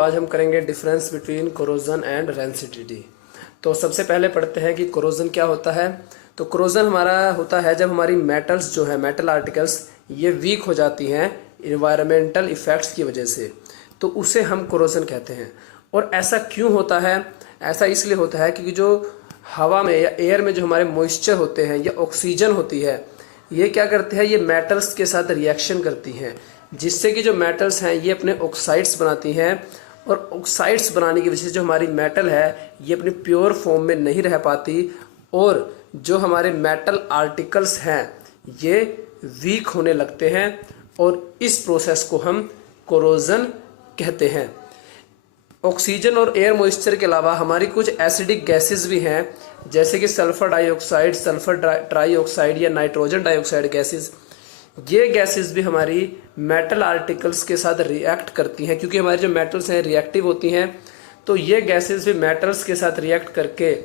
आज हम करेंगे difference between corrosion and rancidity. तो सबसे पहले पढ़ते हैं कि कोरोजन क्या होता है। तो कोरोजन हमारा होता है जब हमारी मेटल्स जो है मेटल आर्टिकल्स ये वीक हो जाती हैं इन्वायरमेंटल इफेक्ट्स की वजह से, तो उसे हम कोरोजन कहते हैं। और ऐसा क्यों होता है? ऐसा इसलिए होता है क्योंकि जो हवा में या एयर में जो हमारे मॉइस्चर होते हैं या ऑक्सीजन होती है, ये क्या करते हैं, ये मेटल्स के साथ रिएक्शन करती हैं, जिससे कि जो मेटल्स हैं ये अपने ऑक्साइड्स बनाती हैं। और ऑक्साइड्स बनाने की वजह से जो हमारी मेटल है ये अपनी प्योर फॉर्म में नहीं रह पाती, और जो हमारे मेटल आर्टिकल्स हैं ये वीक होने लगते हैं, और इस प्रोसेस को हम कोरोजन कहते हैं। ऑक्सीजन और एयर मॉइस्चर के अलावा हमारी कुछ एसिडिक गैसेस भी हैं, जैसे कि सल्फर डाइऑक्साइड, सल्फर ट्राईऑक्साइड या नाइट्रोजन डाइऑक्साइड गैसेस। ये गैसेस भी हमारी मेटल आर्टिकल्स के साथ रिएक्ट करती हैं, क्योंकि हमारी जो मेटल्स हैं रिएक्टिव होती हैं। तो ये गैसेस भी मेटल्स के साथ रिएक्ट करके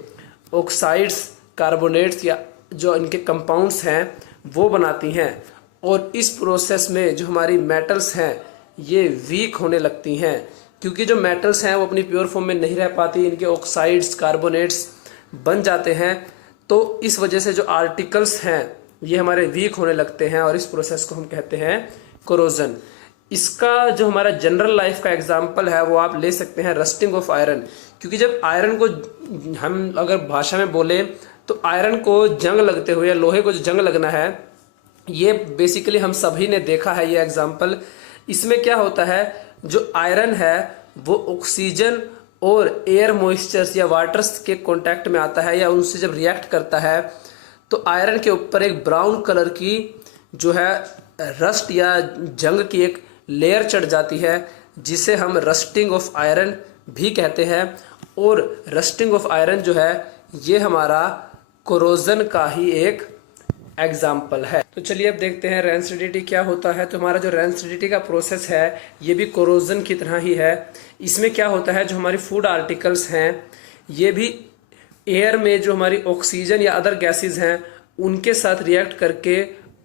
ऑक्साइड्स, कार्बोनेट्स या जो इनके कंपाउंड्स हैं वो बनाती हैं, और इस प्रोसेस में जो हमारी मेटल्स हैं ये वीक होने लगती हैं, क्योंकि जो मेटल्स हैं वो अपनी प्योर फॉर्म में नहीं रह पाती, इनके ऑक्साइड्स, कार्बोनेट्स बन जाते हैं। तो इस वजह से जो आर्टिकल्स हैं ये हमारे वीक होने लगते हैं, और इस प्रोसेस को हम कहते हैं कोरोजन। इसका जो हमारा जनरल लाइफ का एग्जांपल है वो आप ले सकते हैं रस्टिंग ऑफ आयरन, क्योंकि जब आयरन को हम अगर भाषा में बोले तो आयरन को जंग लगते हुए, लोहे को जो जंग लगना है, ये बेसिकली हम सभी ने देखा है ये एग्जाम्पल। इसमें क्या होता है, जो आयरन है वो ऑक्सीजन और एयर मॉइस्चर्स या वाटर्स के कांटेक्ट में आता है या उनसे जब रिएक्ट करता है, तो आयरन के ऊपर एक ब्राउन कलर की जो है रस्ट या जंग की एक लेयर चढ़ जाती है, जिसे हम रस्टिंग ऑफ आयरन भी कहते हैं। और रस्टिंग ऑफ आयरन जो है ये हमारा कोरोजन का ही एक एग्जाम्पल है। तो चलिए अब देखते हैं रेंसिडिटी क्या होता है। तो हमारा जो रेंसिडिटी का प्रोसेस है ये भी कोरोजन की तरह ही है। इसमें क्या होता है, जो हमारी फूड आर्टिकल्स हैं ये भी एयर में जो हमारी ऑक्सीजन या अदर गैसेस हैं उनके साथ रिएक्ट करके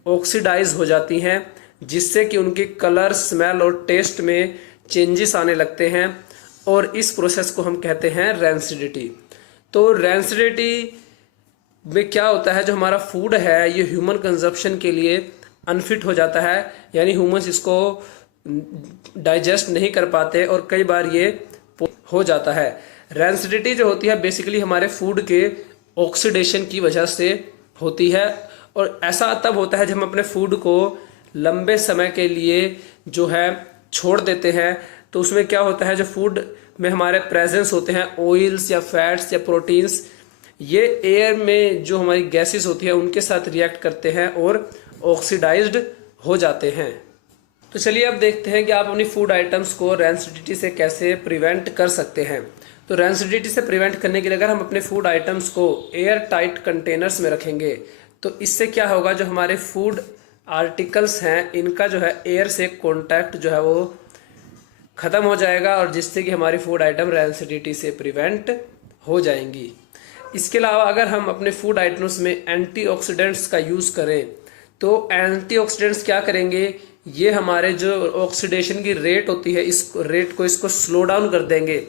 ऑक्सीडाइज हो जाती हैं, जिससे कि उनके कलर, स्मेल और टेस्ट में चेंजेस आने लगते हैं, और इस प्रोसेस को हम कहते हैं रेंसिडिटी। तो रेंसिडिटी में क्या होता है, जो हमारा फूड है ये ह्यूमन कंजप्शन के लिए अनफिट हो जाता है, यानी ह्यूमंस इसको डाइजेस्ट नहीं कर पाते और कई बार ये हो जाता है। रेंसिडिटी जो होती है बेसिकली हमारे फूड के ऑक्सीडेशन की वजह से होती है, और ऐसा तब होता है जब हम अपने फूड को लंबे समय के लिए जो है छोड़ देते हैं। तो उसमें क्या होता है, जो फूड में हमारे प्रेजेंस होते हैं ऑयल्स या फैट्स या प्रोटीन्स, ये एयर में जो हमारी गैसेस होती है उनके साथ रिएक्ट करते हैं और ऑक्सीडाइज्ड हो जाते हैं। तो चलिए अब देखते हैं कि आप अपनी फूड आइटम्स को रेंसिडिटी से कैसे प्रिवेंट कर सकते हैं। तो रेंसिडिटी से प्रिवेंट करने के लिए अगर हम अपने फूड आइटम्स को एयर टाइट कंटेनर्स में रखेंगे तो इससे क्या होगा, जो हमारे फूड आर्टिकल्स हैं इनका जो है एयर से कॉन्टैक्ट जो है वो ख़त्म हो जाएगा, और जिससे कि हमारी फूड आइटम रेंसिडिटी से प्रिवेंट हो जाएंगी। इसके अलावा अगर हम अपने फूड आइटम्स में एंटीऑक्सीडेंट्स का यूज़ करें तो एंटीऑक्सीडेंट्स क्या करेंगे, ये हमारे जो ऑक्सीडेशन की रेट होती है इस रेट को इसको स्लो डाउन कर देंगे,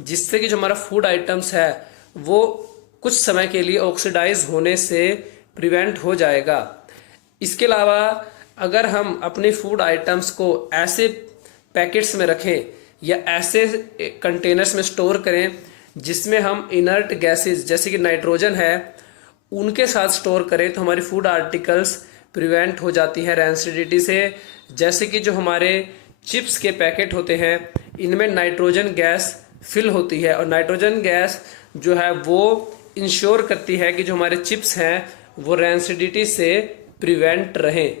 जिससे कि जो हमारा फूड आइटम्स है वो कुछ समय के लिए ऑक्सीडाइज होने से प्रिवेंट हो जाएगा। इसके अलावा अगर हम अपने फूड आइटम्स को ऐसे पैकेट्स में रखें या ऐसे कंटेनर्स में स्टोर करें जिसमें हम इनर्ट गैसेस जैसे कि नाइट्रोजन है उनके साथ स्टोर करें, तो हमारी फूड आर्टिकल्स प्रिवेंट हो जाती है रेंसिडिटी से। जैसे कि जो हमारे चिप्स के पैकेट होते हैं इनमें नाइट्रोजन गैस फिल होती है, और नाइट्रोजन गैस जो है वो इंश्योर करती है कि जो हमारे चिप्स हैं वो रेंसिडिटी से प्रिवेंट रहें।